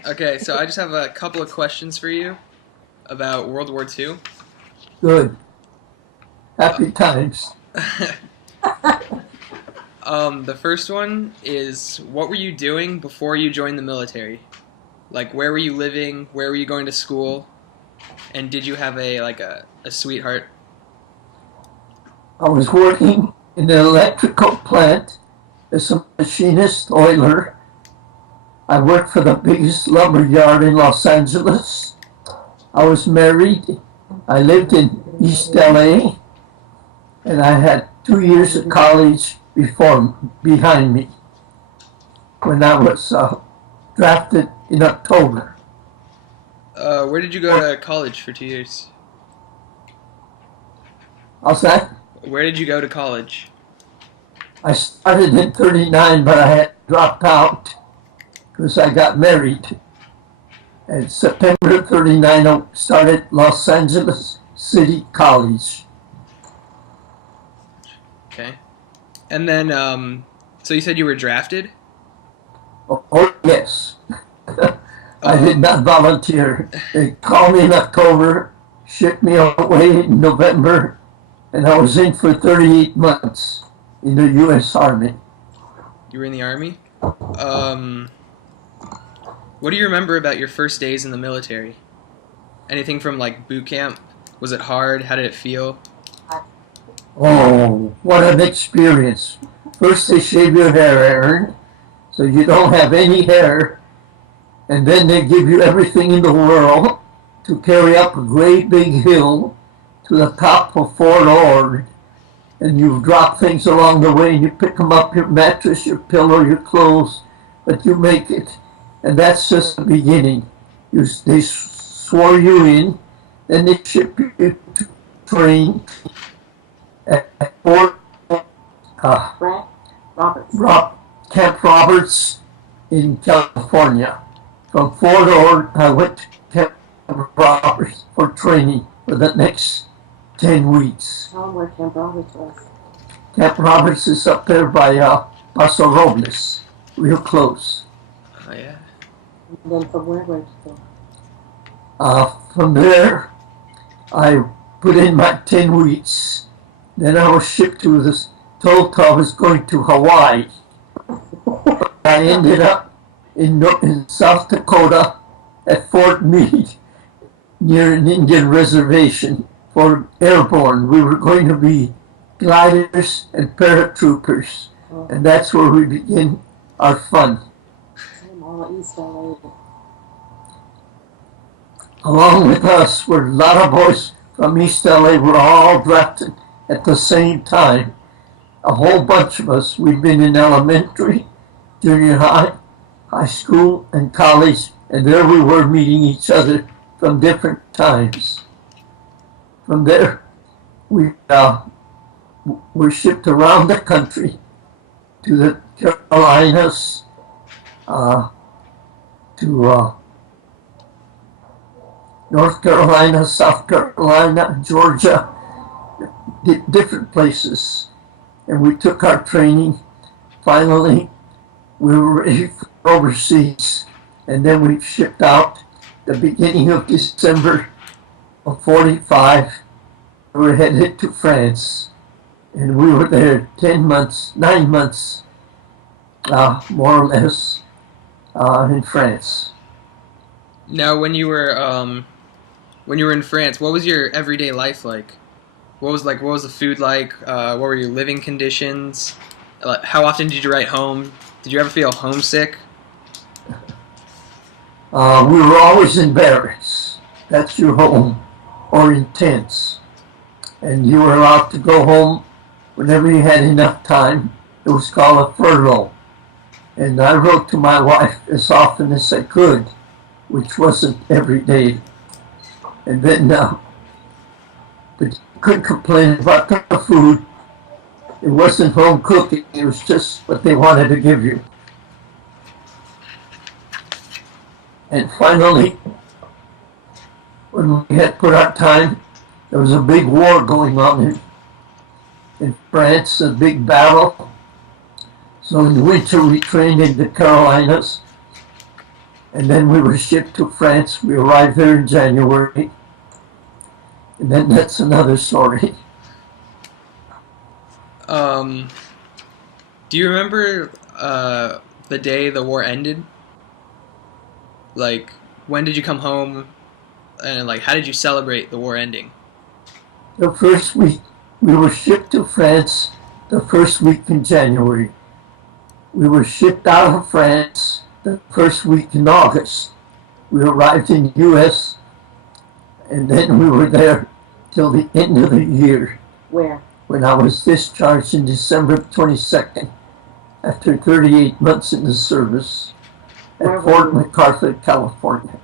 Okay, so I just have a couple of questions for you about World War II. Good. Happy times. The first one is what were you doing before you joined the military? Like, where were you living? Where were you going to school? And did you have a sweetheart? I was working in an electrical plant as a machinist oiler. I worked for the biggest lumber yard in Los Angeles. I was married. I lived in East LA, and I had 2 years of college behind me when I was drafted in October. Where did you go to college for 2 years? How's that? Where did you go to college? I started in 39, but I had dropped out because I got married. And September 39, I started Los Angeles City College. Okay. And then, so you said you were drafted? Oh, yes. I did not volunteer. They called me in October, shipped me away in November, and I was in for 38 months in the U.S. Army. You were in the Army? What do you remember about your first days in the military? Anything from like boot camp? Was it hard? How did it feel? Oh, what an experience. First they shave your hair, Aaron, so you don't have any hair, and then they give you everything in the world to carry up a great big hill to the top of Fort Ord, and you drop things along the way, and you pick them up, your mattress, your pillow, your clothes, but you make it. And that's just the beginning. They swore you in, then they ship you to train at Fort Roberts. Camp Roberts in California. From Fort Ord, I went to Camp Roberts for training for the next 10 weeks. Tell them where Camp Roberts was. Camp Roberts is up there by Paso Robles, real close. Oh, yeah. And then from where did you go? From there, I put in my 10 weeks. Then I was shipped to this, told I was going to Hawaii. I ended up in South Dakota at Fort Meade near an Indian reservation for airborne. We were going to be gliders and paratroopers, and that's where we begin our fun. I'm all East LA. Along with us were a lot of boys from East LA. Were all drafted at the same time. A whole bunch of us. We've been in elementary, junior high, high school, and college, and there we were meeting each other from different times. From there, we were shipped around the country to the Carolinas, to North Carolina, South Carolina, Georgia, different places. And we took our training. Finally, we were ready for overseas. And then we shipped out the beginning of December of 45. We were headed to France. And we were there 10 months, 9 months, more or less, in France. Now, when you were in France, what was your everyday life like? What was the food like? What were your living conditions? How often did you write home? Did you ever feel homesick? We were always in barracks. That's your home, or in tents. And you were allowed to go home whenever you had enough time. It was called a furlough. And I wrote to my wife as often as I could, which wasn't every day. And then, but you couldn't complain about the food. It wasn't home cooking. It was just what they wanted to give you. And finally, when we had put our time, there was a big war going on in France, a big battle. So in the winter we trained in the Carolinas. And then we were shipped to France. We arrived there in January. And then that's another story. Do you remember the day the war ended? Like, when did you come home, and like, how did you celebrate the war ending? The first week, we were shipped to France the first week in January. We were shipped out of France the first week in August. We arrived in the U.S. and then we were there till the end of the year Where? when I was discharged in December 22nd after 38 months in the service Where at were Fort you? MacArthur, California.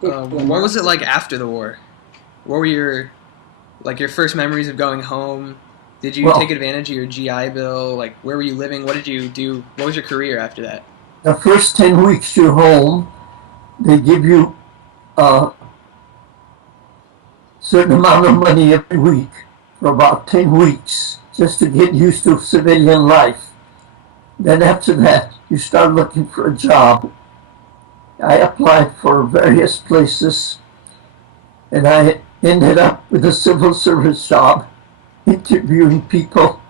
What was it like after the war? What were your first memories of going home? Did you Well- take advantage of your GI Bill? Like, where were you living? What did you do? What was your career after that? The first 10 weeks you're home, they give you a certain amount of money every week for about 10 weeks just to get used to civilian life. Then after that, you start looking for a job. I applied for various places and I ended up with a civil service job interviewing people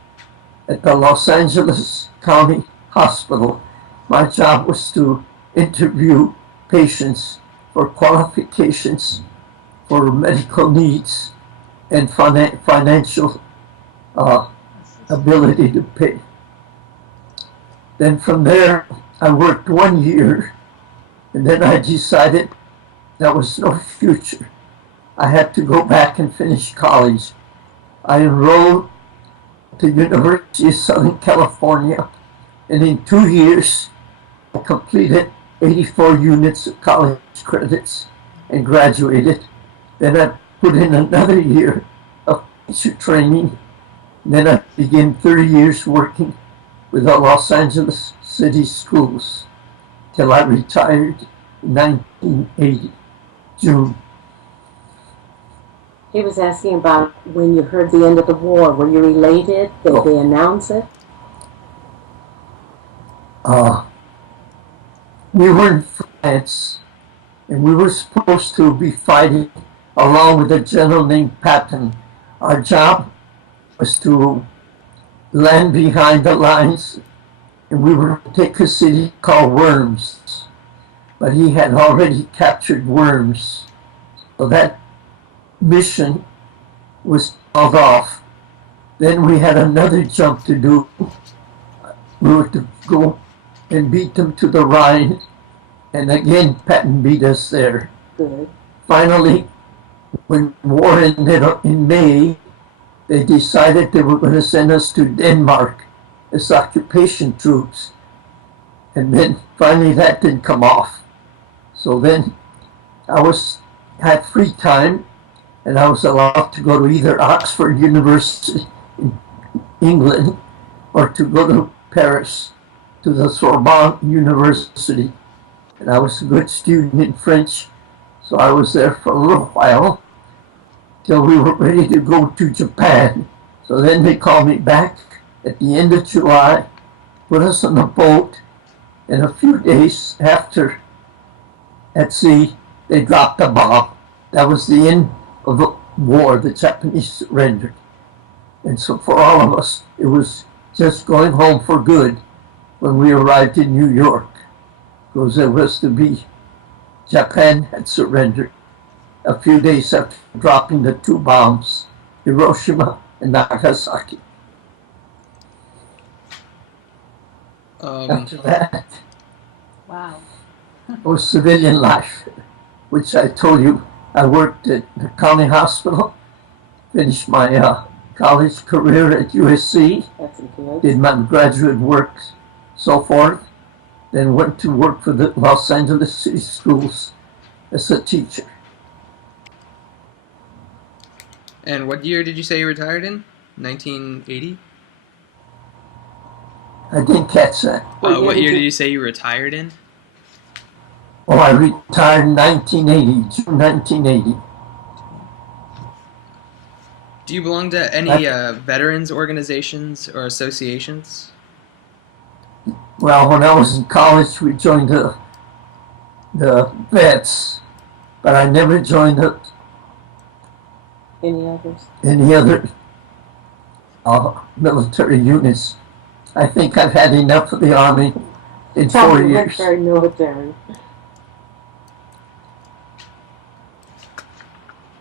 at the Los Angeles County Hospital. My job was to interview patients for qualifications for medical needs and financial ability to pay. Then from there, I worked 1 year, and then I decided there was no future. I had to go back and finish college. I enrolled at the University of Southern California, and in 2 years, I completed 84 units of college credits and graduated. Then I put in another year of teacher training. Then I began 30 years working with the Los Angeles City Schools till I retired in 1980, June. He was asking about when you heard the end of the war. Were you related? Did Oh. they announce it? We were in France, and we were supposed to be fighting along with a general named Patton. Our job was to land behind the lines, and we were to take a city called Worms. But he had already captured Worms, so that mission was called off. Then we had another jump to do. We were to go and beat them to the Rhine, and again Patton beat us there. Good. Finally, when war ended in May, they decided they were going to send us to Denmark as occupation troops. And then finally that didn't come off. So then I had free time, and I was allowed to go to either Oxford University in England or to go to Paris to the Sorbonne University. And I was a good student in French, so I was there for a little while till we were ready to go to Japan. So then they called me back at the end of July, put us on a boat, and a few days after, at sea, they dropped a bomb. That was the end of the war. The Japanese surrendered. And so for all of us, it was just going home for good when we arrived in New York, because there was to be, Japan had surrendered a few days after dropping the 2 bombs, Hiroshima and Nagasaki. After that, Wow. it was civilian life, which I told you. I worked at the county hospital, finished my college career at USC, That's good. did my graduate work, so forth, then went to work for the Los Angeles City Schools as a teacher. And what year did you say you retired in? 1980? I didn't catch that. What year did you say you retired in? Oh, I retired in 1980, June 1980. Do you belong to any veterans organizations or associations? Well, when I was in college, we joined the vets, but I never joined Any others? any other military units. I think I've had enough of the Army in 4 Probably years. very military.